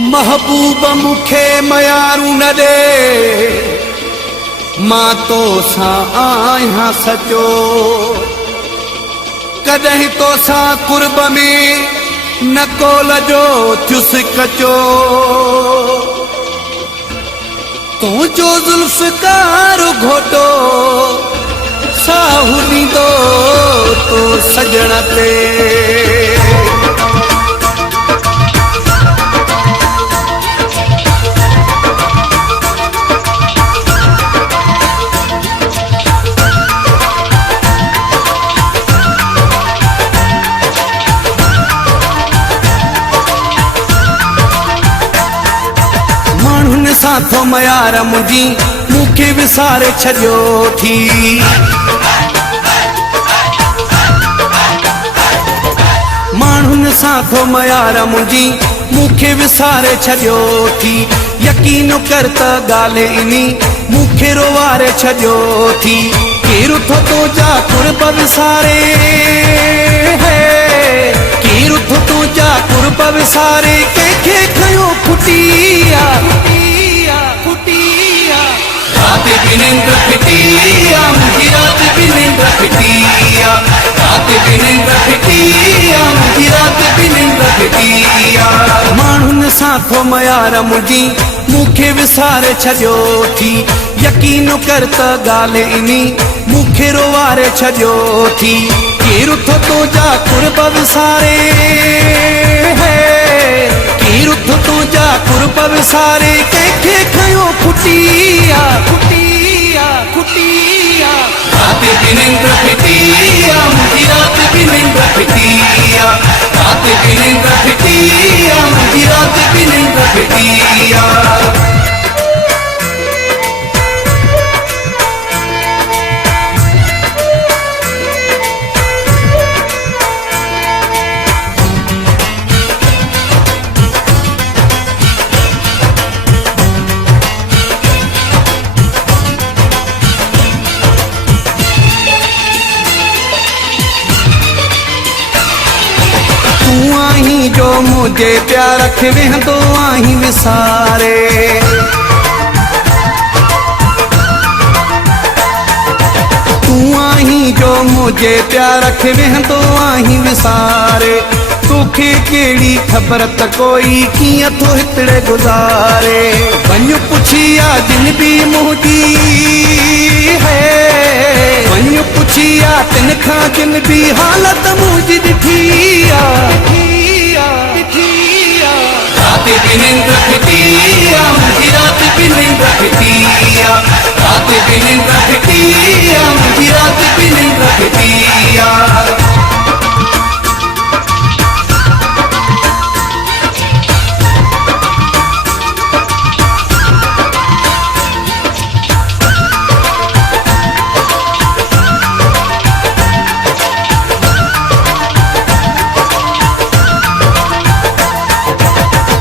महबूब मुखे मयारू न दे मां तो सां आहियां सचो कदहिं तो सां कुर्ब में न कोलजो थियुस कचो तुंहिंजो ज़ुल्फ़कार घोटो साहु ॾींदो तो सजण ते माण्हुनि सां थो मयार मुंहिंजी मूंखे विसारे छॾियो थी माण्हुनि सां थो मयार मुंहिंजी मूंखे विसारे छॾियो थी यकीन कर त ॻाल्हि इनी मूंखे रोवारे छॾियो थी केरु थो तुंहिंजा कुर्ब विसारे केरु थो तुंहिंजा कुर्ब विसारे कंहिंखे खयो फुटिया रात भी निंद्र फिटिया मुंहिंजी रात भी निंद्र फिटिया रात भी निंद्र फिटिया मुंहिंजी रात भी निंद्र फिटिया माण्हुनि सां थो मयार मुंहिंजी मूंखे विसारे छॾियो थी यकीन कर त ॻाल्हि इनी मूंखे रोवारे छॾियो थी केरु थो तुंहिंजा कुर्ब विसारे केरु थो तुंहिंजा कुर्ब विसारे कंहिंखे खयो फुटिया रात भी निंद्र फिटिया मुंहिंजी रात भी निंद्र फिटिया रात भी निंद्र फिटिया मुंहिंजी रात भी निंद्र फिटिया तूं आहीं जो मुझे प्यार खे वेंदो आहीं विसारे तूं आहीं जो मुझे प्यार खे वेंदो आहीं विसारे तोखे कहिड़ी ख़बर त कोई कीअं थो हितड़े गुज़ारे वञ पुछी आ जिन बि मुंहिंजी वञ पुछी आ तिन खां जिन बि हालत मुंहिंजी ॾिठी रात भी निंद्र फिटिया मुंहिंजी रात भी निंद्र फिटिया रात भी निंद्र फिटिया मुंहिंजी रात भी निंद्र फिटिया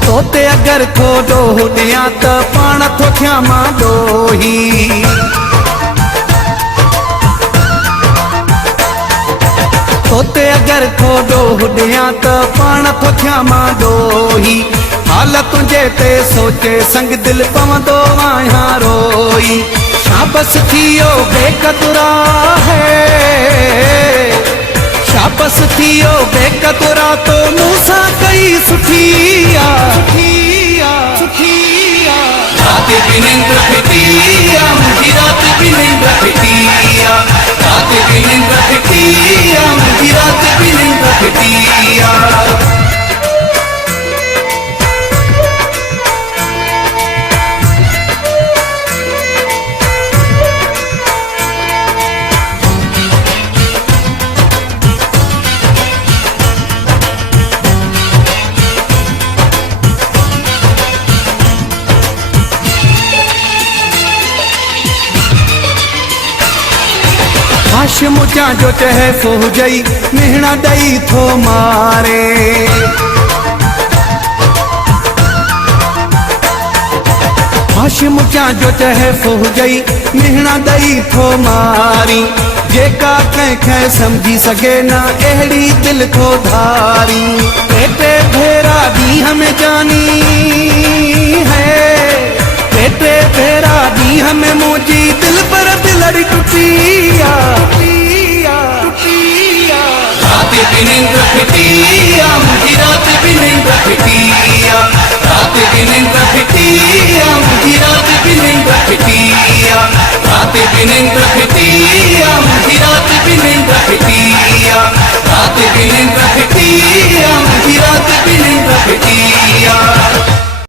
तोते अगर थो ॾोह ॾियां त पाण थो थियां मां ॾोही तोते अगर थो ॾोह ॾियां त पाण थो थियां मां ॾोही हाल तुंहिंजे ते सोचे संग दिलि पवंदो आहियां रोई शाबस थियो बेक़दुरा शाबस थियो बेक़दुरा तो मूंसां कई सुठिया रात भी निंद्र फिटिया मुंहिंजी रात भी निंद्र फिटिया रात भी निंद्र फिटिया मुंहिंजी रात भी निंद्र फिटिया हाशिम जो चहे सो हुजई मेहणा ॾई थो मारे हाशिम जो चहे सो हुजई मेहणा ॾई थो मारी जेका कंहिंखे समझी सघे न अहिड़ी दिल थो धारी टे भेरा ॾींहं में जानी टूटिया टूटिया टूटिया रात दिन ग्रफिटिया मुझी रात दिन ग्रफिटिया रात दिन ग्रफिटिया मुझी रात दिन ग्रफिटिया रात दिन ग्रफिटिया